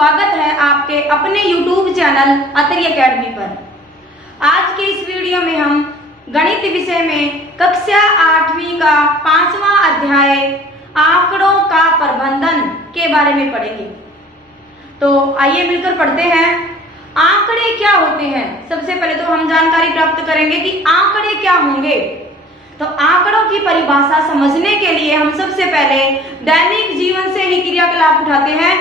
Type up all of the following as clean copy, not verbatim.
स्वागत है आपके अपने YouTube चैनल अतरी एकेडमी पर। आज के इस वीडियो में हम गणित विषय में कक्षा 8वीं का 5वां अध्याय आंकड़ों का प्रबंधन के बारे में पढ़ेंगे। तो आइए मिलकर पढ़ते हैं। आंकड़े क्या होते हैं? सबसे पहले तो हम जानकारी प्राप्त करेंगे कि आंकड़े क्या होंगे। तो आंकड़ों की परिभाषा समझने के लिए हम सबसे पहले दैनिक जीवन से ही क्रियाकलाप उठाते हैं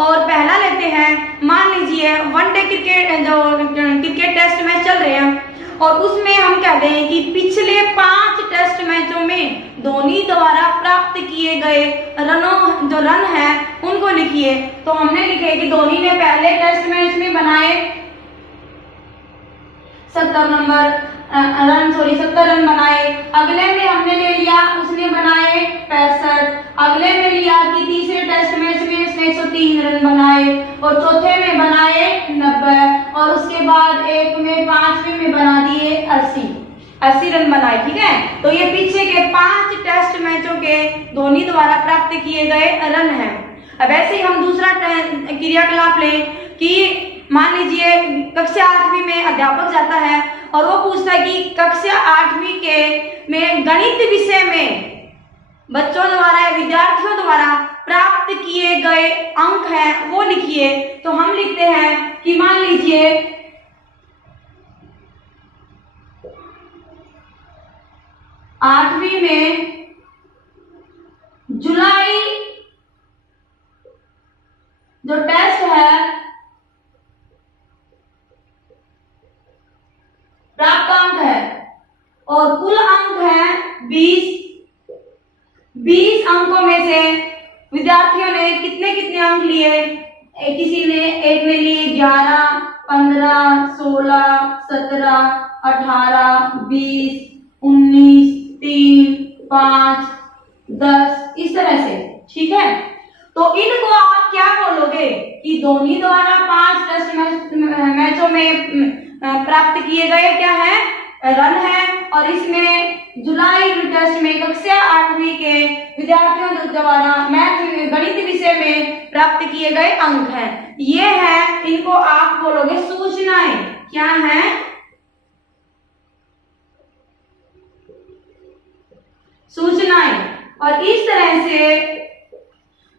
और पहला लेते हैं। मान लीजिए वनडे क्रिकेट टेस्ट मैच चल रहे हैं और उसमें हम कहते हैं कि पिछले 5 टेस्ट मैचों में धोनी द्वारा प्राप्त किए गए रन है उनको लिखिए। तो हमने लिखे कि धोनी ने पहले टेस्ट मैच में बनाए 70 रन बनाए। अगले में हमने ले लिया उसने बनाए 65। अगले में लिया कि तीसरे टेस्ट मैच में उसने 103 रन बनाए और चौथे में बनाए 90 और उसके बाद एक में 5वें में बना दिए 80 रन बनाए। ठीक है, तो ये पीछे के 5 टेस्ट मैचों के धोनी द्वारा प्राप्त किए गए रन हैं। अब ऐसे ही हम दूसरा क्रियाकलाप लें कि मान लीजिए कक्षा 8वीं में अध्यापक जाता है और वो पूछता है कि कक्षा 8वीं के में गणित विषय में बच्चों द्वारा या विद्यार्थियों द्वारा प्राप्त किए गए अंक हैं वो लिखिए। तो हम लिखते हैं कि मान लीजिए आठवीं में जुलाई जो टेस्ट है प्राप्त अंक है और कुल अंक है 20 अंकों में से विद्यार्थियों ने कितने अंक लिए? किसी ने एक ने लिए 11, 15, 16, 17, 18, 20, 19, 3, 5, 10 इस तरह से। ठीक है, तो इनको आप क्या बोलोगे कि धोनी द्वारा 5 टेस्ट मैचों में प्राप्त किए गए क्या है रन है और इसमें जुलाई टेस्ट में कक्षा 8वीं के विद्यार्थियों द्वारा गणित विषय में प्राप्त किए गए अंक हैं। ये है, इनको आप बोलोगे सूचनाएं। क्या है? सूचनाएं। और इस तरह से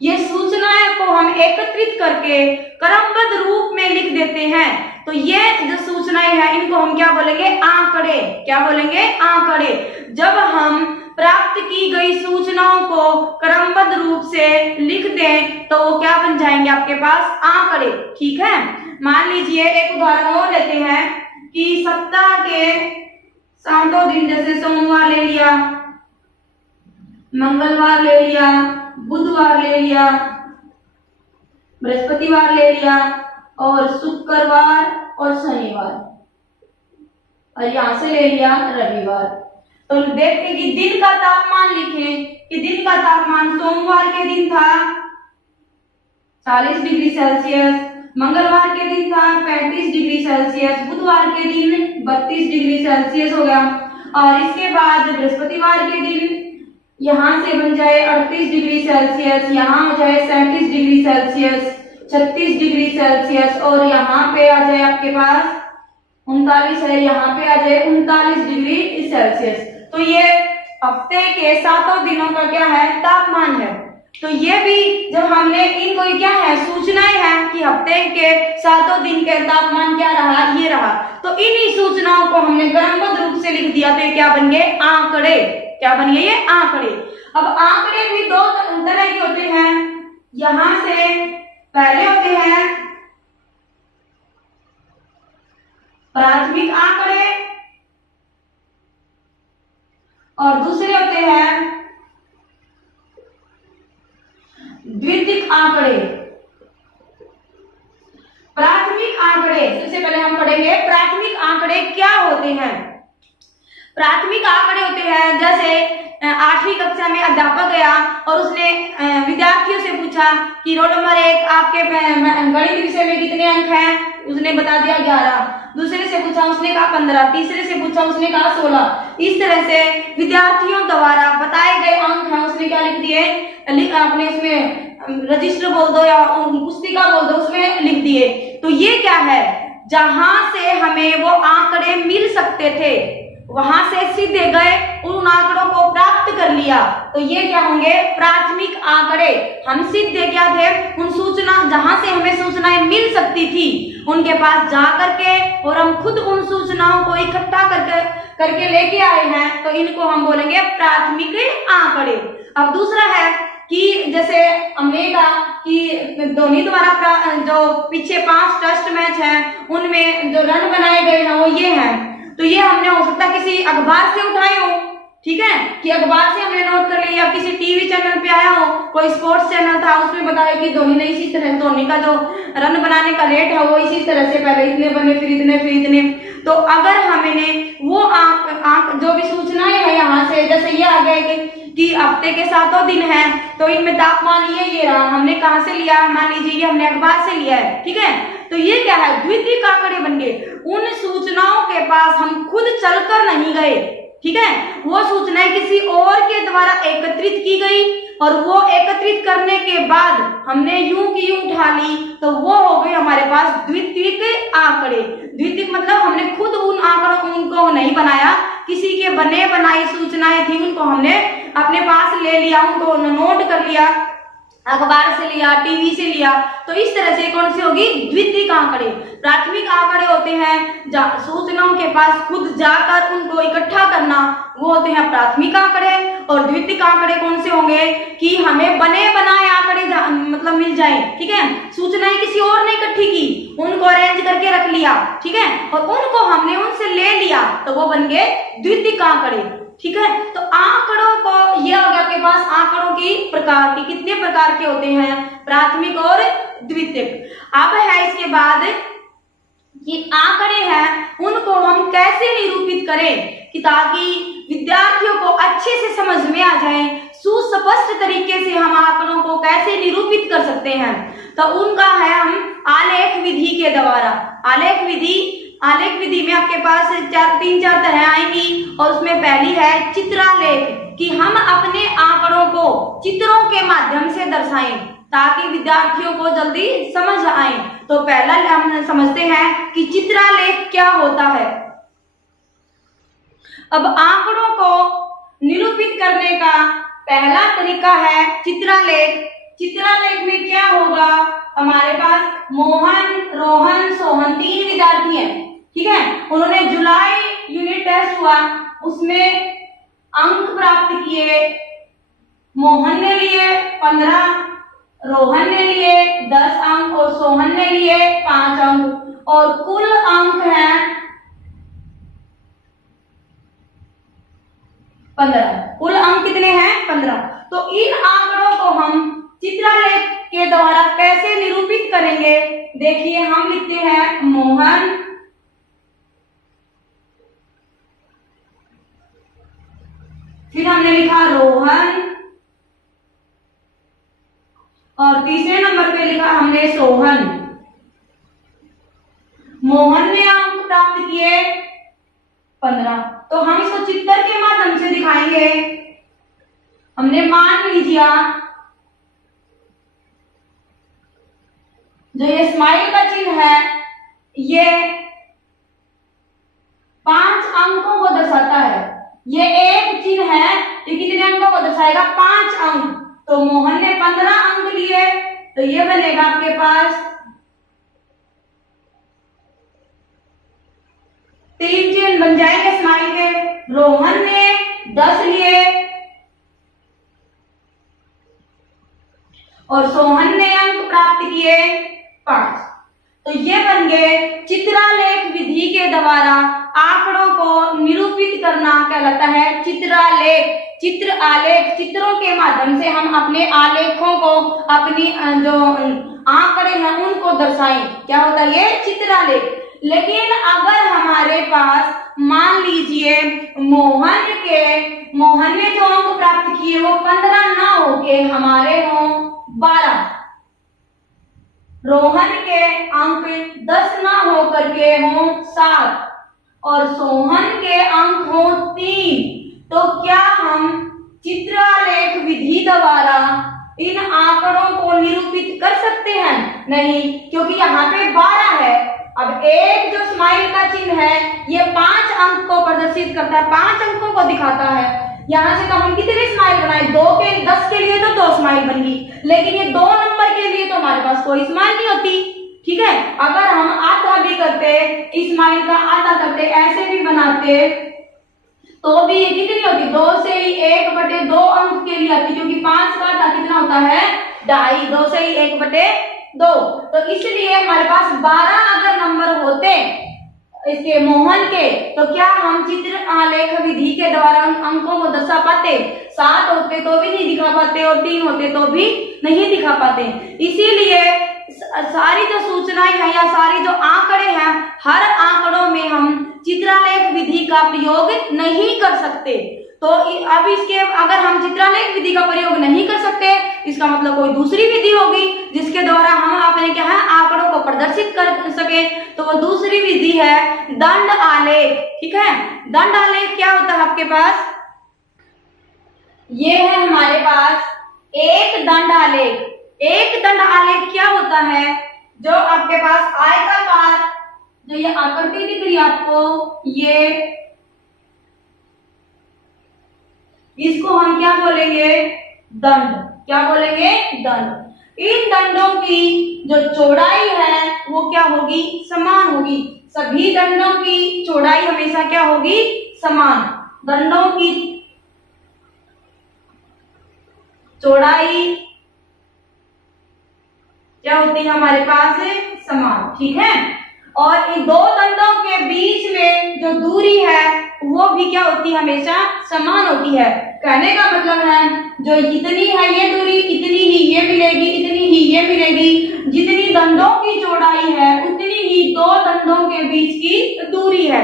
ये सूचनाएं को हम एकत्रित करके क्रमबद्ध रूप में लिख देते हैं। तो ये जो सूचनाएं हैं इनको हम क्या बोलेंगे? आंकड़े। क्या बोलेंगे? आंकड़े। जब हम प्राप्त की गई सूचनाओं को क्रमबद्ध रूप से लिख दें तो वो क्या बन जाएंगे आपके पास? आंकड़े। ठीक है, मान लीजिए एक उदाहरण और लेते हैं कि सप्ताह के 7 दिन, जैसे सोमवार ले लिया, मंगलवार ले लिया, बुधवार ले लिया, बृहस्पतिवार ले लिया और शुक्रवार और शनिवार और यहां से ले लिया रविवार। तो देखते कि दिन का तापमान लिखें कि दिन का तापमान सोमवार के दिन था 40 डिग्री सेल्सियस, मंगलवार के दिन था 35 डिग्री सेल्सियस, बुधवार के दिन 32 डिग्री सेल्सियस हो गया और इसके बाद बृहस्पतिवार के दिन यहाँ से बन जाए 38 डिग्री सेल्सियस, यहाँ हो जाए 37 डिग्री सेल्सियस, 36 डिग्री सेल्सियस और यहाँ पे आ जाए आपके पास 39 है, यहाँ पे आ जाए 39 डिग्री सेल्सियस। तो ये हफ्ते के 7 दिनों का क्या है? तापमान है। तो ये भी जब हमने इनको क्या है? सूचनाएं हैं कि हफ्ते के 7 दिन के तापमान क्या रहा, ये रहा। तो इन्हीं सूचनाओं को हमने क्रमबद्ध रूप से लिख दिया तो ये क्या बन गए? आंकड़े। क्या बन गए? ये आंकड़े। अब आंकड़े भी 2 तरह के होते हैं। यहां से पहले होते हैं प्राथमिक आंकड़े और दूसरे होते हैं द्वितीयक आंकड़े। प्राथमिक आंकड़े सबसे पहले हम पढ़ेंगे। प्राथमिक आंकड़े क्या होते हैं? प्राथमिक आंकड़े होते हैं जैसे 8वीं कक्षा में अध्यापक गया और उसने विद्यार्थियों से पूछा कि रोल नंबर 1 आपके गणित विषय में कितने अंक हैं? उसने बता दिया 11। दूसरे से पूछा उसने कहा 15। तीसरे से पूछा उसने कहा 16। इस तरह से विद्यार्थियों द्वारा बताए गए अंक हैं उसने क्या लिख दिए? अपने इसमें रजिस्टर बोल दो या पुस्तिका बोल दो, उसमें ये क्या है, जहां से हमें वो आंकड़े मिल सकते थे वहां से सीधे गए उन आंकड़ों को प्राप्त कर लिया, तो ये क्या होंगे, प्राथमिक आंकड़े। हम सीधे क्या थे, उन सूचना जहां से हमें सूचनाएं मिल सकती थी उनके पास जा करके और हम खुद उन सूचनाओं को इकट्ठा करके लेके आए हैं, तो इनको हम बोलेंगे प्राथमिक आंकड़े। अब दूसरा है कि जैसे हमने कहा कि धोनी द्वारा जो पीछे 5 टेस्ट मैच हैं उनमें जो रन बनाए गए हैं वो ये हैं, तो ये हमने हो सकता है किसी अखबार से उठाए हो, ठीक है, कि अखबार से हमने नोट कर लिया, किसी टीवी चैनल पे आया हो, कोई स्पोर्ट्स चैनल था उसमें बताया कि धोनी ने इसी तरह, धोनी का जो रन बनाने का रेट है वो इसी तरह से, पहले इतने बने फिर इतने, तो अगर हमने वो आंक जो भी सूचनाएं है यहाँ से, जैसे ये आ गया कि हफ्ते के 7 दिन है तो इनमें तापमान ये रहा, हमने कहाँ से लिया, मान लीजिए ये हमने अखबार से लिया है, ठीक है, तो ये क्या है, द्वितीयक आंकड़े बन गए। उन सूचनाओं के पास हम खुद चलकर नहीं गए, ठीक है, वो सूचनाएं किसी और के द्वारा एकत्रित की गई और वो एकत्रित करने के बाद हमने यूं की यूं उठा ली, तो वो हो गए हमारे पास द्वितीयक आंकड़े। द्वितीयक मतलब हमने खुद उन आंकड़ों उनको नहीं बनाया, किसी के बने बनाई सूचनाएं थी उनको हमने अपने पास ले लिया, उनको नोट कर लिया, अखबार से लिया, टीवी से लिया, तो इस तरह से कौन सी होगी, द्वितीयक आंकड़े। प्राथमिक आंकड़े होते हैं सूचनाओं के पास खुद जाकर उनको इकट्ठा करना, वो होते हैं प्राथमिक आंकड़े। और द्वितीयक आंकड़े कौन से होंगे कि हमें बने बनाए आंकड़े मतलब मिल जाए, ठीक है, सूचनाएं किसी और ने इकट्ठी की, उनको अरेंज करके रख लिया, ठीक है, और उनको हमने उनसे ले लिया, तो वो बन गए द्वितीयक आंकड़े, ठीक है। तो आंकड़ों को ये हो गया आपके पास आंकड़ों की प्रकार की, कितने प्रकार के होते हैं, प्राथमिक और द्वितीयक। अब है इसके बाद कि आंकड़े हैं उनको हम कैसे निरूपित करें कि ताकि विद्यार्थियों को अच्छे से समझ में आ जाए, सुस्पष्ट तरीके से हम आंकड़ों को कैसे निरूपित कर सकते हैं, तो उनका है हम आलेख विधि के द्वारा। आलेख विधि में आपके पास 3-4 तरह आएंगी और उसमें पहली है चित्रालेख, कि हम अपने आंकड़ों को चित्रों के माध्यम से दर्शाएं ताकि विद्यार्थियों को जल्दी समझ आए। तो पहला हम समझते हैं कि चित्रालेख क्या होता है। अब आंकड़ों को निरूपित करने का पहला तरीका है चित्रालेख। चित्रालेख में क्या होगा, हमारे पास मोहन, रोहन, सोहन 3 विद्यार्थी हैं, ठीक है, उन्होंने जुलाई यूनिट टेस्ट हुआ उसमें अंक प्राप्त किए। मोहन ने लिए 15, रोहन ने लिए 10 अंक और सोहन ने लिए 5 अंक, और कुल अंक हैं 15। कुल अंक कितने हैं, 15। तो इन आंकड़ों को हम चित्रालेख के द्वारा कैसे निरूपित करेंगे, देखिए हम लिखते हैं मोहन, फिर हमने लिखा रोहन, और तीसरे नंबर पे लिखा हमने सोहन। मोहन ने अंक प्राप्त किए 15, तो हम इसको चित्र के माध्यम से दिखाएंगे। हमने मान लीजिए जो ये स्माइल का चिन्ह है ये 5 अंकों को दर्शाता है, ये एक चिन्ह है ये कितने अंकों को दर्शाएगा, 5 अंक। तो मोहन ने 15 अंक लिए, तो ये बनेगा आपके पास 3 चिन्ह बन जाएंगे स्माइल के। रोहन ने 10 लिए और सोहन ने अंक प्राप्त किए 5। तो ये बन गए चित्रालेख विधि के द्वारा आंकड़ों को निरूपित करना कहलाता है चित्रालेख। चित्र आलेख, चित्रों के माध्यम से हम अपने आलेखों को, अपनी जो आंकड़े हैं उनको दर्शाएं, क्या होता है ये चित्रालेख। लेकिन अगर हमारे पास मान लीजिए मोहन ने जो अंक प्राप्त किए वो 15 ना होके हमारे हों 12, रोहन के अंक 10 ना हो करके हों 7 और सोहन के अंक हों 3, तो क्या हम चित्रालेख विधि द्वारा इन आंकड़ों को निरूपित कर सकते हैं? नहीं, क्योंकि यहाँ पे 12 है। अब एक जो स्माइल का चिन्ह है ये 5 अंक को प्रदर्शित करता है, 5 अंकों को दिखाता है। यहाँ से तो हम कितने स्माइल बनाए, 10 के लिए तो 2 स्माइल बन गई, लेकिन ये 2 नंबर के लिए तो हमारे पास कोई स्माइल नहीं होती। ठीक है, अगर हम आधा भी करते, स्माइल का आधा करते, ऐसे भी बनाते, तो भी ये कितनी होती, 2 से ही 1/2 अंक के लिए आती, क्योंकि 5 का आधा कितना होता है, 2.5, 2 से ही 1/2। तो इसलिए हमारे पास 12 अगर नंबर होते इसके मोहन के, तो क्या हम चित्र आलेख विधि के द्वारा उन अंकों को दर्शा पाते? 7 होते तो भी नहीं दिखा पाते और 3 होते तो भी नहीं दिखा पाते। इसीलिए सारी जो सूचनाएं हैं या सारी जो आंकड़े हैं, हर आंकड़ों में हम चित्रालेख विधि का प्रयोग नहीं कर सकते। तो अब इसके अगर हम चित्रालेख विधि का प्रयोग नहीं कर सकते, इसका मतलब कोई दूसरी विधि होगी जिसके द्वारा हम अपने क्या है आंकड़ों को प्रदर्शित कर सके। तो वो दूसरी विधि है दंड आलेख। ठीक है, दंड आलेख क्या होता है आपके पास, ये है हमारे पास एक दंड आलेख। एक दंड आलेख क्या होता है, जो आपके पास आयताकार, जो ये आकृति दिख रही है आपको, ये इसको हम क्या बोलेंगे, दंड। क्या बोलेंगे, दंड। इन दंडों की जो चौड़ाई है वो क्या होगी, समान होगी। सभी दंडों की चौड़ाई हमेशा क्या होगी, समान। दंडों की चौड़ाई क्या होती है हमारे पास, समान। ठीक है, और इन 2 दंडों के बीच में जो दूरी है वो भी क्या होती है, हमेशा समान होती है। कहने का मतलब है जो जितनी है ये दूरी, इतनी ही ये मिलेगी, इतनी ही ये मिलेगी। जितनी दंडों की चौड़ाई है उतनी ही 2 दंडों के बीच की दूरी है।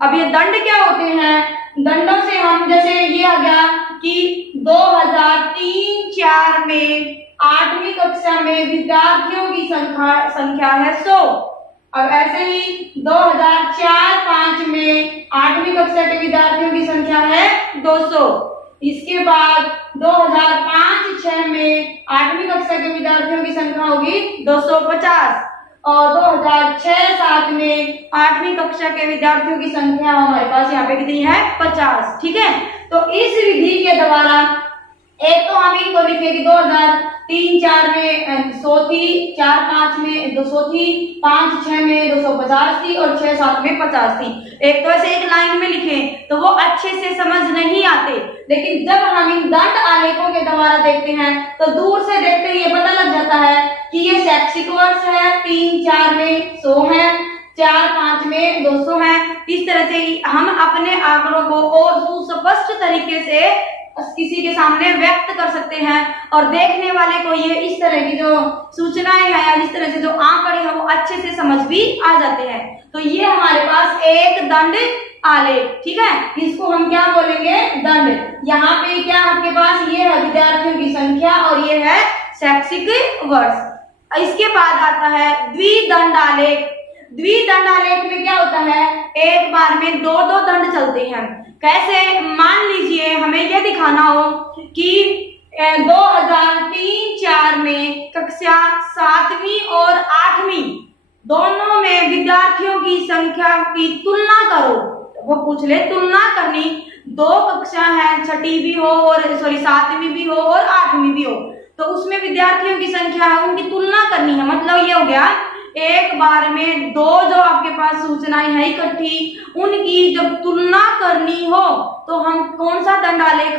अब ये दंड क्या होते हैं, दंडों से हम, जैसे ये आ गया कि 2003-4 में 8वीं कक्षा में विद्यार्थियों की संख्या है 100। अब ऐसे ही 2004-5 में 8वीं कक्षा के विद्यार्थियों की संख्या है 200। इसके बाद 2005-6 में 8वीं कक्षा के विद्यार्थियों की संख्या होगी 250 और 2006-7 में 8वीं कक्षा के विद्यार्थियों की संख्या हमारे पास यहाँ पे कितनी है, 50। ठीक है, तो इस विधि के द्वारा एक तो हम इनको लिखे कि 2003-4 में 100 थी, 4-5 में 200 थी, 5-6 में 250 थी और 6-7 में 50 थी। एक तो ऐसे एक लाइन में लिखे तो वो अच्छे से समझ नहीं आते, लेकिन जब हम इन दंड आलेखों के द्वारा देखते हैं तो दूर से देखते ही ये पता लग जाता है कि ये शैक्षिक वर्ष है, 3-4 में 100 है, 4-5 में 200 है। इस तरह से हम अपने आंकड़ों को और सुस्पष्ट तरीके से किसी के सामने व्यक्त कर सकते हैं और देखने वाले को ये इस तरह की जो सूचनाएं हैं या इस तरह से जो आंकड़े हैं वो अच्छे से समझ भी आ जाते हैं। तो ये हमारे पास एक दंड आलेख। ठीक है, इसको हम क्या बोलेंगे, दंड। यहाँ पे क्या आपके पास ये है विद्यार्थियों की संख्या और ये है शैक्षिक वर्ष। इसके बाद आता है द्विदंड आलेख। द्विदंड आलेख में क्या होता है, एक बार में 2-2 दंड चलते हैं। कैसे, मान लीजिए हमें यह दिखाना हो कि 2003-4 में कक्षा 7वीं और 8वीं दोनों में विद्यार्थियों की संख्या की तुलना करो। वो पूछ ले, तुलना करनी, 2 कक्षा है, 6ठी भी हो और 7वीं भी हो और 8वीं भी हो, तो उसमें विद्यार्थियों की संख्या है उनकी तुलना करनी है। मतलब ये हो गया एक बार में 2 जो आपके पास सूचनाएं हैं इकट्ठी, उनकी जब तुलना करनी हो तो हम कौन सा दंड आलेख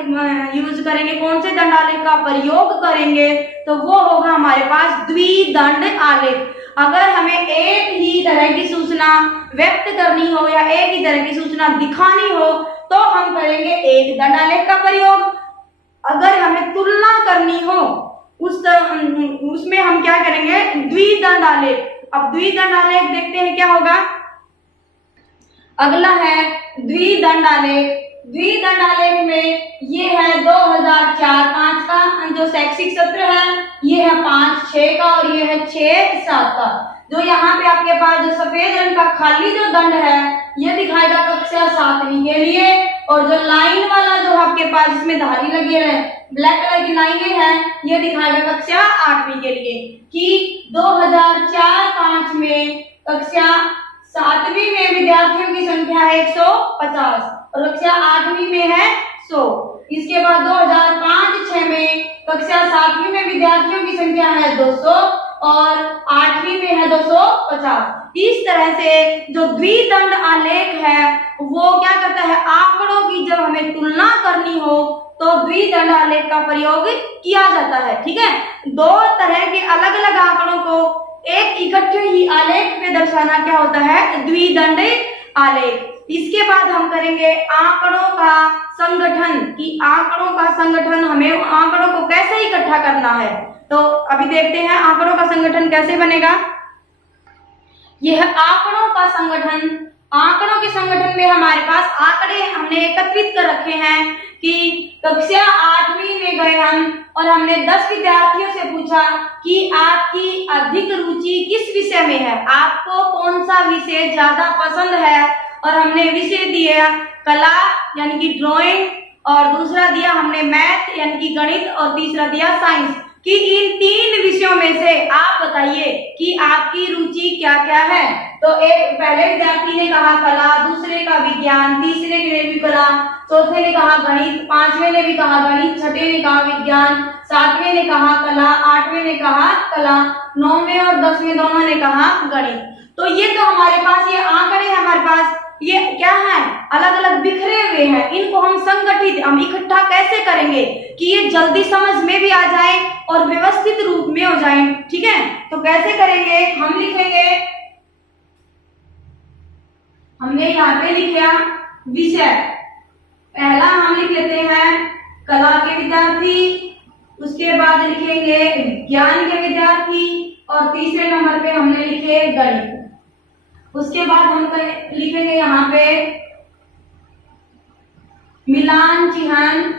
यूज करेंगे, कौन से दंड आलेख का प्रयोग करेंगे, तो वो होगा हमारे पास द्विदंड आलेख। अगर हमें एक ही तरह की सूचना व्यक्त करनी हो या एक ही तरह की सूचना दिखानी हो तो हम करेंगे एक दंड आलेख का प्रयोग। अगर हमें तुलना करनी हो उसमें हम क्या करेंगे, द्विदंड आलेख। अब द्विदंड आलेख देखते हैं क्या होगा। अगला है द्विदंड आलेख। द्विदंड आलेख में ये है 2004-5 का जो शैक्षिक सत्र है, ये है 5-6 का और ये है 6-7 का। जो यहाँ पे आपके पास जो सफेद रंग का खाली जो दंड है ये दिखाएगा कक्षा 7वीं के लिए, और जो लाइन वाला जो आपके पास जिसमें धारी लगी है ब्लैक कलर की लाइनें हैं ये दिखाएगा कक्षा 8वीं के लिए कि 2004-5 में कक्षा 7वीं में विद्यार्थियों की संख्या है 150 और कक्षा 8वीं में है 100। इसके बाद 2005-6 में कक्षा 7वीं में विद्यार्थियों की संख्या है 200 और 8वीं में है 250। इस तरह से जो द्विदंड आलेख है वो क्या करता है, आंकड़ों की जब हमें तुलना करनी हो तो द्विदंड आलेख का प्रयोग किया जाता है। ठीक है, दो तरह के अलग अलग आंकड़ों को एक इकट्ठे ही आलेख में दर्शाना क्या होता है, द्विदंड आलेख। इसके बाद हम करेंगे आंकड़ों का संगठन, कि आंकड़ों का संगठन हमें आंकड़ों को कैसे इकट्ठा करना है। तो अभी देखते हैं आंकड़ों का संगठन कैसे बनेगा। यह आंकड़ों का संगठन, आंकड़ों के संगठन में हमारे पास आंकड़े हमने एकत्रित कर रखे हैं कि कक्षा 8वीं में गए हम और हमने 10 विद्यार्थियों से पूछा कि आपकी अधिक रुचि किस विषय में है, आपको कौन सा विषय ज्यादा पसंद है, और हमने विषय दिया कला यानी कि ड्राइंग, और दूसरा दिया हमने मैथ यानी कि गणित, और तीसरा दिया साइंस, कि इन 3 विषयों में से आप बताइए कि आपकी रुचि क्या क्या है। तो एक पहले विद्यार्थी ने कहा कला, दूसरे का विज्ञान, तीसरे ने भी कला, चौथे ने कहा गणित, 5वें ने भी कहा गणित, 6ठे ने कहा विज्ञान, 7वें ने कहा कला, 8वें ने कहा कला, 9वें और 10वें दोनों ने कहा गणित। तो ये तो हमारे पास ये आंकड़े हमारे पास ये क्या है, अलग अलग बिखरे हुए हैं। इनको हम संगठित, हम इकट्ठा कैसे करेंगे कि ये जल्दी समझ में भी आ जाए और व्यवस्थित रूप में हो जाए। ठीक है, तो कैसे करेंगे, हम लिखेंगे, हमने यहाँ पे लिखा विषय, पहला हम लिख लेते हैं कला के विद्यार्थी, उसके बाद लिखेंगे विज्ञान के विद्यार्थी, और तीसरे नंबर पे हमने लिखे गणित। उसके बाद हम लिखेंगे यहाँ पे मिलान चिन्ह,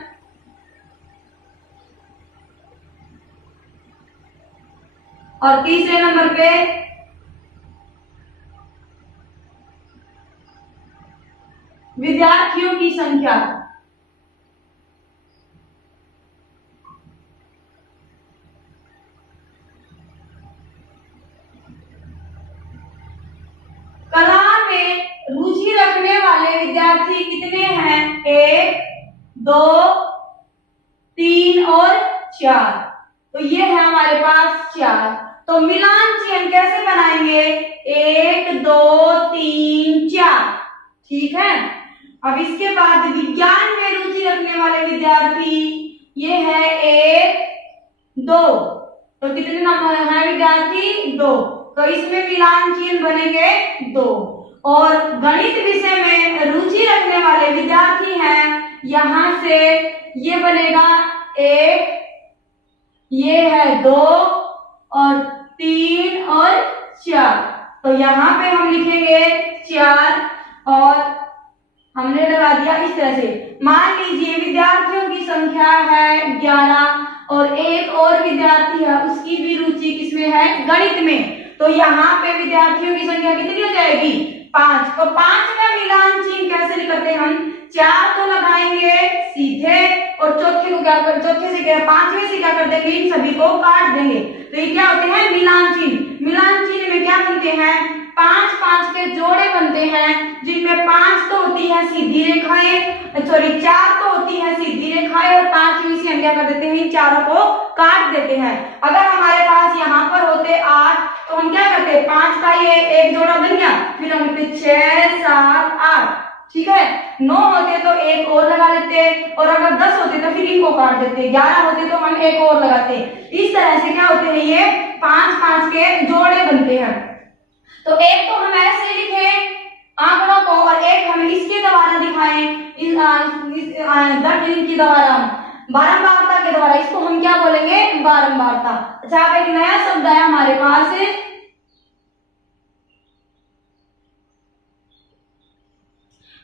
और तीसरे नंबर पे विद्यार्थियों की संख्या। कला में रुचि रखने वाले विद्यार्थी कितने हैं, 1, 2, 3 और 4। तो ये है हमारे पास 4। तो मिलान चिन्ह कैसे बनाएंगे, 1, 2, 3, 4। ठीक है, अब इसके बाद विज्ञान में रुचि रखने वाले विद्यार्थी ये है 1, 2। तो कितने नंबर है विद्यार्थी, 2। तो इसमें मिलान चिन्ह बनेंगे 2। और गणित विषय में रुचि रखने वाले विद्यार्थी हैं, यहां से ये बनेगा 1, ये है 2 और 3 और 4। तो यहाँ पे हम लिखेंगे 4 और हमने लगा दिया इस तरह से। मान लीजिए विद्यार्थियों की संख्या है 11 और एक और विद्यार्थी है उसकी भी रुचि किसमें है, गणित में। तो यहाँ पे विद्यार्थियों की संख्या कितनी हो जाएगी, 5। तो 5 का मिलान चिन्ह कैसे करते हैं हम, 4 तो लगाएंगे सीधे और चौथे को क्या कर, चौथे से क्या, 5वें से क्या कर देंगे, इन सभी को काट देंगे। तो ये क्या होते हैं, मिलान चिन्ह। मिलान चिन्ह में क्या बनते हैं, 5-5 के जोड़े बनते हैं, जिनमें 5 तो होती है सीधी रेखाएं, सॉरी 4 तो होती है सीधी रेखाएं और 5वीं से हम क्या कर देते हैं, इन चारों को काट देते हैं। अगर हमारे पास यहाँ पर होते 8 तो हम क्या करते, 5 का ये एक जोड़ा बन गया, फिर हम लिखते 6, 7, 8। ठीक है, 9 होते तो एक और लगा लेते, और अगर 10 होते तो फिर इनको काट देते, 11 होते तो हम एक और लगाते। इस तरह से क्या होते हैं, ये 5-5 के जोड़े बनते हैं। तो एक तो हम ऐसे लिखे आंकड़ों को और एक हम इसके द्वारा दिखाएं, इनकी द्वारा बारंबारता के द्वारा, इसको हम क्या बोलेंगे, बारंबारता। अच्छा, अब एक नया शब्द है हमारे पास,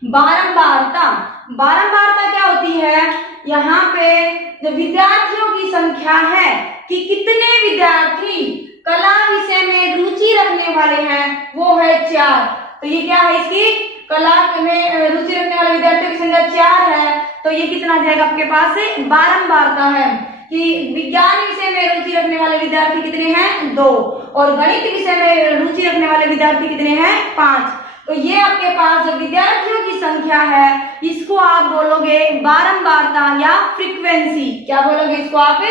बारंबारता। बारंबारता क्या होती है, यहाँ पे जो विद्यार्थियों की संख्या है कि कितने विद्यार्थी कला विषय में रुचि रखने वाले हैं, वो है 4। तो ये क्या है, इसकी कला में रुचि रखने वाले विद्यार्थियों की संख्या 4 है। तो ये कितना जाएगा आपके पास से, बारंबारता है कि विज्ञान विषय में रुचि रखने वाले विद्यार्थी कितने हैं, 2, और गणित विषय में रुचि रखने वाले विद्यार्थी कितने हैं, 5। तो ये आपके पास जो विद्यार्थियों की संख्या है इसको आप बोलोगे बारंबारता या फ्रीक्वेंसी। क्या बोलोगे इसको आप,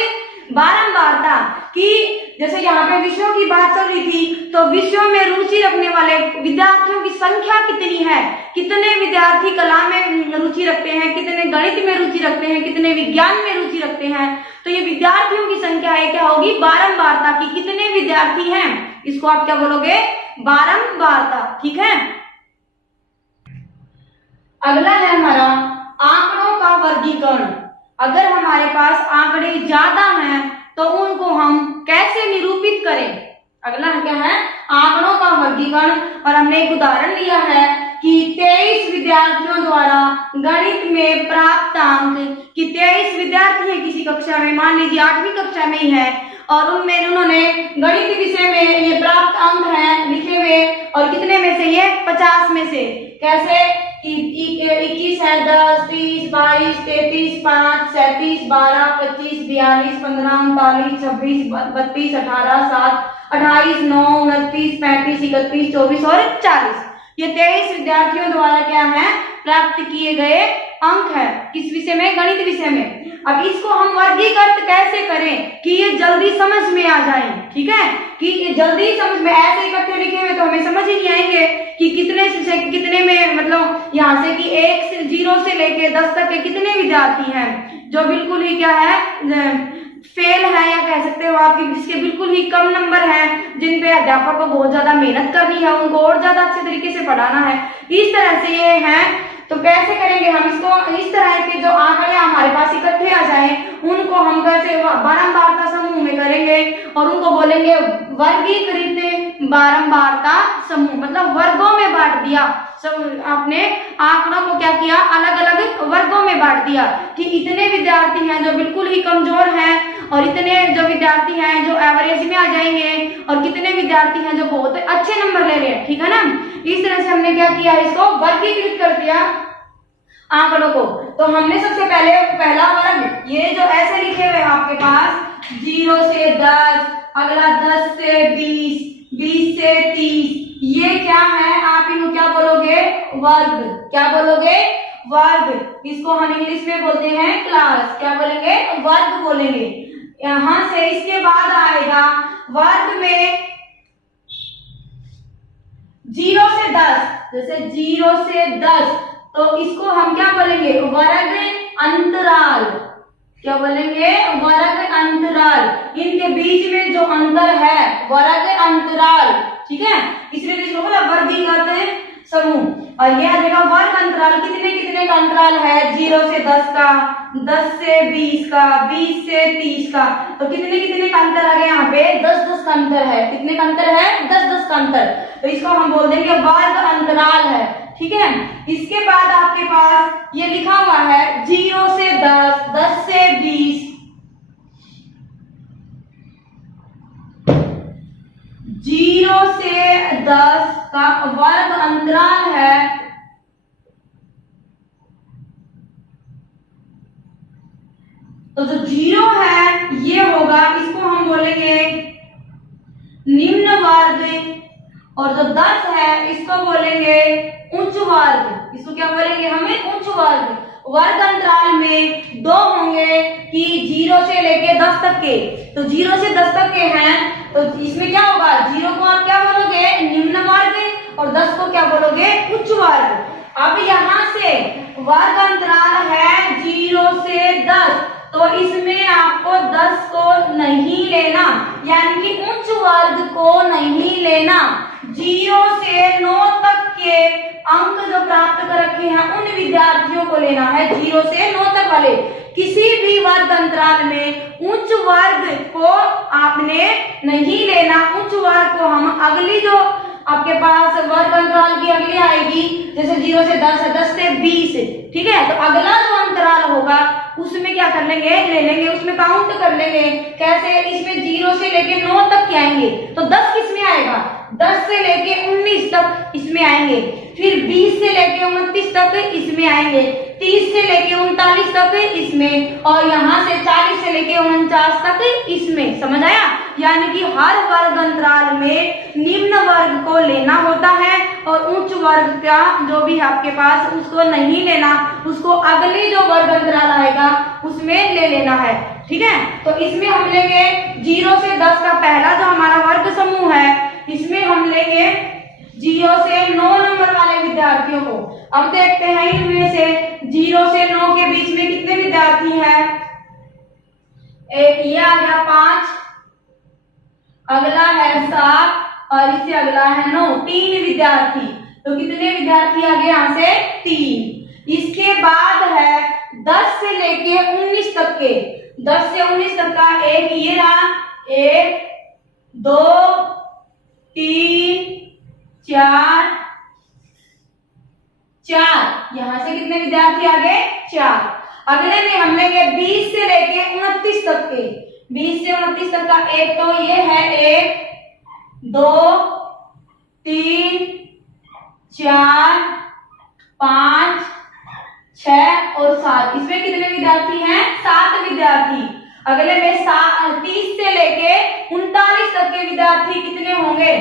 बारंबारता। कि जैसे यहाँ पे विषयों की बात चल रही थी, तो विषयों में रुचि रखने वाले विद्यार्थियों की संख्या कितनी है, कितने विद्यार्थी कला में रुचि रखते हैं, कितने गणित में रुचि रखते हैं, कितने विज्ञान में रुचि रखते हैं। तो ये विद्यार्थियों की संख्या है, क्या होगी, बारंबारता की। कितने विद्यार्थी हैं, इसको आप क्या बोलोगे, बारंबारता। ठीक है। अगला है हमारा आंकड़ों का वर्गीकरण। अगर हमारे पास आंकड़े ज्यादा हैं तो उनको हम कैसे निरूपित करें। अगला क्या है, आंकड़ों का वर्गीकरण। और हमने एक उदाहरण लिया है कि 23 विद्यार्थियों द्वारा गणित में प्राप्त अंक, कि 23 विद्यार्थी है किसी कक्षा में, मान लीजिए 8वीं कक्षा में ही है, और उनमें उन्होंने गणित विषय में ये प्राप्त अंक हैं लिखे हुए, और कितने में से, ये 50 में से। कैसे कि 21 है, 10, 30, 22, 33, 5, 37, 12, 25, 42, 15, 39, 26, 32, 18, 7, 28, 9, 29, 35, 31, 24 और 40। ये 23 विद्यार्थियों द्वारा क्या है, प्राप्त किए गए अंक है, किस विषय में, गणित विषय में। अब इसको हम वर्गीकृत कैसे करें कि ये जल्दी समझ में आ जाए। ठीक है, कि ये जल्दी समझ में, ऐसे इकट्ठे लिखे हुए तो हमें समझ ही नहीं आएंगे कि कितने से कितने में, मतलब यहाँ से कि 0 से लेके 10 तक के कितने विद्यार्थी हैं जो बिल्कुल ही क्या है, फेल है, या कह सकते हो आप जिसके बिल्कुल ही कम नंबर हैं, जिन पे अध्यापक को बहुत ज्यादा मेहनत करनी है, उनको और ज्यादा अच्छे तरीके से पढ़ाना है। इस तरह से ये है। तो कैसे करेंगे हम इसको, इस तरह के जो आंकड़े हमारे पास इकट्ठे आ जाए उनको हम कैसे बारंबारता समूह में करेंगे, और उनको बोलेंगे वर्गीकृत बारंबारता समूह, मतलब वर्गों में बांट दिया। सब आपने आंकड़ों को क्या किया, अलग अलग वर्गों में बांट दिया कि इतने विद्यार्थी हैं जो बिल्कुल ही कमजोर हैं, और इतने जो विद्यार्थी हैं जो एवरेज में आ जाएंगे, और कितने विद्यार्थी हैं जो बहुत अच्छे नंबर ले रहे हैं। ठीक है ना। इस तरह से हमने क्या किया, इसको वर्गीकृत कर दिया आंकड़ों को। तो हमने सबसे पहले पहला वर्ग, ये जो ऐसे लिखे हुए आपके पास 0 से 10, अगला 10 से 20, 20 से 30, ये क्या है, आप इनको क्या बोलोगे, वर्ग। क्या बोलोगे, वर्ग। इसको हम इंग्लिश में बोलते हैं क्लास। क्या बोलेंगे, वर्ग बोलेंगे। यहां से इसके बाद आएगा वर्ग में 0 से 10, जैसे 0 से 10, तो इसको हम क्या बोलेंगे, वर्ग अंतराल। क्या बोलेंगे, वर्ग अंतराल। इनके बीच में जो अंतर है, वर्ग अंतराल। ठीक है, इसलिए इसको बोला वर्गीकृत समूह। और यह देखा वर्ग अंतराल, कितने कितने का अंतराल है, 0 से 10 का, 10 से 20 का, 20 से 30 का। तो कितने कितने का अंतर आ गया, यहाँ पे 10-10 का अंतर है। कितने का अंतर है, 10-10 का अंतर। तो इसको हम बोल देंगे वर्ग अंतराल है। ठीक है। इसके बाद आपके पास ये लिखा हुआ है 0 से 10, 10 से 20, 0 से 10 का वर्ग अंतराल है। तो जो 0 है ये होगा, इसको हम बोलेंगे निम्न वर्ग, और जो 10 है इसको बोलेंगे उच्च वर्ग। इसको क्या बोलेंगे, हमें उच्च वर्ग। वर्ग अंतराल में 2 होंगे कि 0 से लेके 10 तक के। तो 0 से 10 तक के हैं, तो इसमें क्या होगा, 0 को आप क्या बोलोगे, निम्न वर्ग, और 10 को क्या बोलोगे, उच्च वर्ग। अब यहाँ से वर्ग अंतराल है 0 से 10, तो इसमें आपको 10 को नहीं लेना, यानी कि उच्च वर्ग को नहीं लेना। 0 से 9 तक के अंक जो प्राप्त कर रखे हैं उन विद्यार्थियों को लेना है, 0 से 9 तक वाले। किसी भी वर्ग अंतराल में उच्च वर्ग को आपने नहीं लेना। उच्च वर्ग को हम अगली जो आपके पास वर्ग अंतराल की अगली आएगी, जैसे 0 से 10 है, 10 से 20, ठीक है। तो अगला जो अंतराल होगा उसमें क्या कर लेंगे, ले लेंगे, उसमें काउंट कर लेंगे। कैसे, इसमें 0 से लेके 9 तक के आएंगे, तो 10 किसमें आएगा, 10 से लेके 19 तक इसमें आएंगे, फिर 20 से लेके 29 तक इसमें आएंगे, 30 से लेके 39 तक इसमें, और यहाँ से 40 से लेके 49 तक इसमें। समझ आया? यानी कि हर वर्ग अंतराल में निम्न वर्ग को लेना होता है और उच्च वर्ग का जो भी है आपके पास उसको नहीं लेना, उसको अगले जो वर्ग अंतराल आएगा उसमें ले लेना है, ठीक है। तो इसमें हम लेंगे 0 से 10 का पहला जो हमारा वर्ग समूह है, इसमें हम लेंगे 0 से 9 नंबर वाले विद्यार्थियों को। अब देखते हैं इनमें से 0 से 9 के बीच में कितने विद्यार्थी हैं। एक ये आ गया 5, अगला है 7 और इससे अगला है 9, 3 विद्यार्थी। तो कितने विद्यार्थी आ गए यहाँ से, 3। इसके बाद है 10 से लेके 19 तक के, 10 से 19 तक का एक ये रहा, 1 2 3 4 4, यहां से कितने विद्यार्थी आ गए, 4। अगले में हम लेंगे 20 से लेके 29 तक के, 20 से 29 तक का एक तो ये है, 1 2 3 4 5 6 और 7, इसमें कितने विद्यार्थी हैं, 7 विद्यार्थी। अगले में 30 से लेके 39 तक के विद्यार्थी कितने होंगे,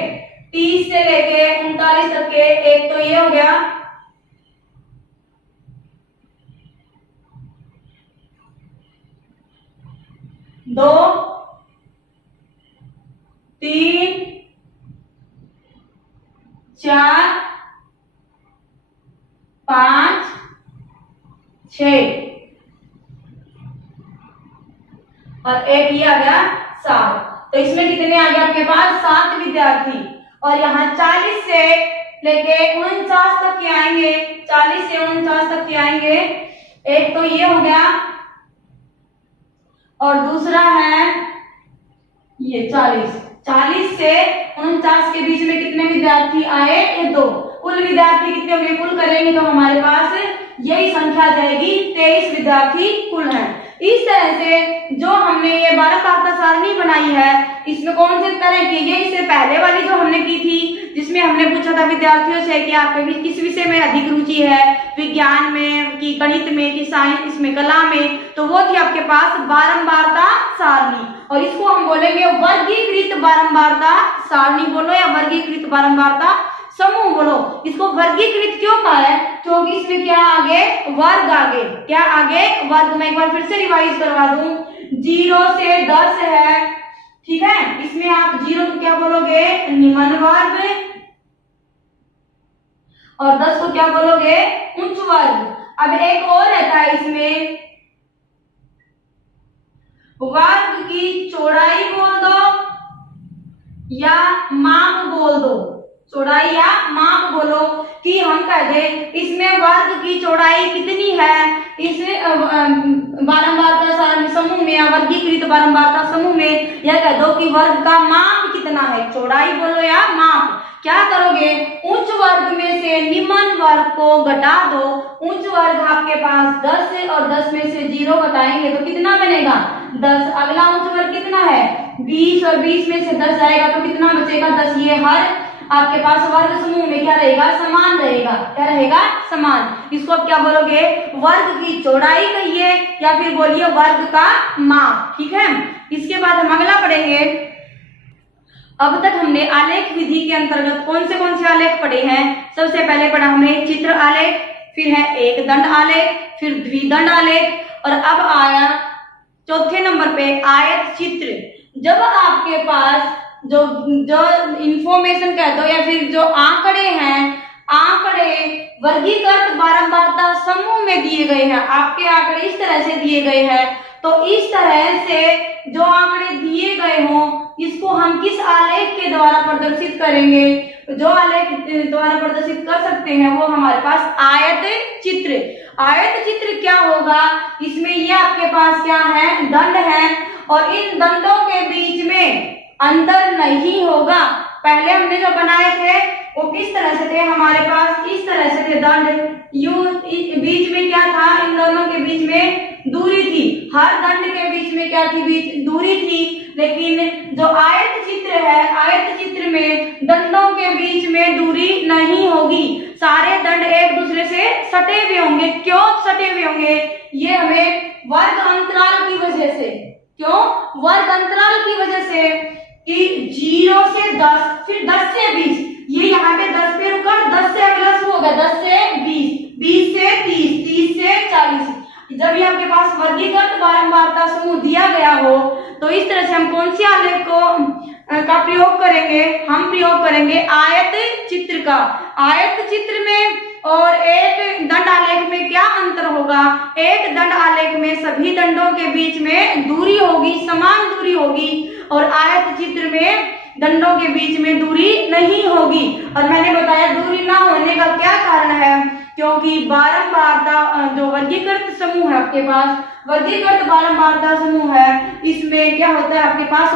30 से लेके 39 तक के एक तो ये हो गया, 2 3 4 5 6 और एक ये आ गया 7। तो इसमें कितने आ गए आपके पास, 7 विद्यार्थी। और यहाँ 40 से लेके 49 तक के आएंगे, 40 से 49 तक के आएंगे, एक तो ये हो गया और दूसरा है ये 40 से 49 के बीच में कितने विद्यार्थी आए, ये 2। कुल विद्यार्थी कितने होंगे, कुल करेंगे तो हमारे पास यही संख्या आ जाएगी, 23 विद्यार्थी कुल हैं। इस तरह से जो हमने ये 12 पाठा सारणी बनाई है, इसमें कौन से तरह की, ये इससे पहले वाली जो हमने की थी जिसमें हमने पूछा था विद्यार्थियों से कि आपके किस विषय में अधिक रुचि है, विज्ञान में कि गणित में कि साइंस, इसमें कला में, तो वो थी आपके पास बारंबारता सारणी। और इसको हम बोलेंगे वर्गीकृत बारंबारता सारणी बोलो या वर्गीकृत बारंबारता समूह बोलो। इसको वर्गीकृत क्यों कहा है, क्योंकि इसमें क्या आगे, वर्ग आगे, क्या आगे, वर्ग। मैं एक बार फिर से रिवाइज करवा दूं, 0 से 10 है, ठीक है। इसमें आप 0 को क्या बोलोगे, निम्न वर्ग, और 10 को क्या बोलोगे, उच्च वर्ग। अब एक और रहता है इसमें, वर्ग की चौड़ाई बोल दो या माप बोल दो, चौड़ाई या माप बोलो कि हम कह दे इसमें वर्ग की चौड़ाई कितनी है, इस बारंबारता सारणी समूह में या वर्गीकृत बारंबारता समूह में यह कह दो कि वर्ग का माप कितना है, चौड़ाई बोलो या माप। क्या करोगे, उच्च वर्ग में से निम्न वर्ग को घटा दो। उच्च वर्ग आपके पास 10 है और 10 में से 0 घटाएंगे तो कितना बनेगा, 10। अगला उच्च वर्ग कितना है, 20 और 20 में से 10 जाएगा तो कितना बचेगा, 10। ये हर आपके पास वर्ग समूह में क्या रहेगा, समान रहेगा, क्या रहेगा, समान। इसको आप क्या बोलोगे, वर्ग की चौड़ाई कहिए या फिर बोलिए वर्ग का माप, ठीक है। इसके बाद हम अगला पढ़ेंगे। अब तक हमने आलेख विधि के अंतर्गत कौन से आलेख पढ़े हैं। सबसे पहले पढ़ा हमने चित्र आलेख, फिर है एक दंड आलेख, फिर द्विदंड आलेख और अब आया चौथे नंबर पे आयत चित्र। जब आपके पास जो इंफॉर्मेशन कह दो या फिर जो आंकड़े हैं, आंकड़े वर्गीकृत बारंबारता समूह में दिए गए हैं, आपके आंकड़े इस तरह से दिए गए हैं, तो इस तरह से जो आंकड़े दिए गए हों इसको हम किस आलेख के द्वारा प्रदर्शित करेंगे, जो आलेख द्वारा प्रदर्शित कर सकते हैं वो हमारे पास आयत चित्र। आयत चित्र क्या होगा, इसमें ये आपके पास क्या है, दंड है और इन दंडों के बीच में अंतर नहीं होगा। पहले हमने जो बनाए थे वो किस तरह से थे, हमारे पास इस तरह से थे दंड, यूं बीच में क्या था, इन दोनों के बीच में दूरी थी, हर दंड के बीच में क्या थी, बीच दूरी थी। लेकिन जो आयत चित्र है, आयत चित्र में दंडों के बीच में दूरी नहीं होगी, सारे दंड एक दूसरे से सटे हुए होंगे। क्यों सटे हुए होंगे, ये हमें वर्ग अंतराल की वजह से, क्यों वर्ग अंतराल की वजह से कि 0 से 10, फिर 10 से 20, ये यहाँ पे 10 पे रुका, 10 से अगला शुरू होगा, 10 से 20, 20 से 30, 30 से 40। जब भी आपके पास वर्गीकृत बारंबारता समूह दिया गया हो तो इस तरह से हम कौन सी आलेख का प्रयोग करेंगे, हम प्रयोग करेंगे आयत चित्र का। आयत चित्र में और एक दंड आलेख में क्या अंतर होगा, एक दंड आलेख में सभी दंडों के बीच में दूरी होगी, समान दूरी होगी, और आयत चित्र में दंडों के बीच में दूरी नहीं होगी। और मैंने बताया दूरी ना होने का क्या कारण है, क्योंकि बारंबारता जो वर्गीकृत समूह है आपके पास, वर्गीकृत बारंबारता समूह है, इसमें क्या होता है आपके पास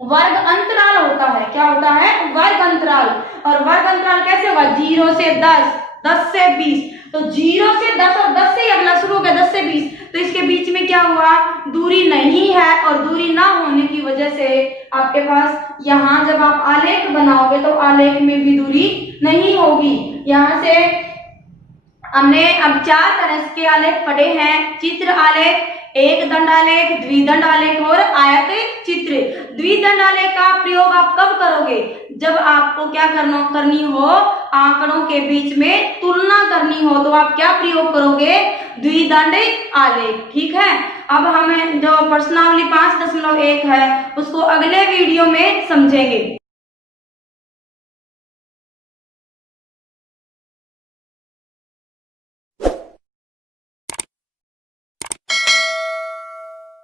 वर्ग अंतराल होता है। क्या होता है, वर्ग अंतराल। और वर्ग अंतराल कैसे होगा, 0 से 10, 10 से 20, तो 0 से 10 और 10 से अगला शुरू हो गया 10 से 20, तो इसके बीच में क्या हुआ, दूरी नहीं है, और दूरी ना होने की वजह से आपके पास यहाँ जब आप आलेख बनाओगे तो आलेख में भी दूरी नहीं होगी। यहाँ से हमने अब 4 तरह के आलेख पढ़े हैं, चित्र आलेख, एक दंड आलेख, द्विदंड आलेख और आयत चित्र। द्विदंड आलेख का प्रयोग आप कब करोगे, जब आपको क्या करनी हो, आंकड़ों के बीच में तुलना करनी हो, तो आप क्या प्रयोग करोगे, द्विदंड आलेख। ठीक है, अब हमें जो प्रश्नावली 5.1 है उसको अगले वीडियो में समझेंगे।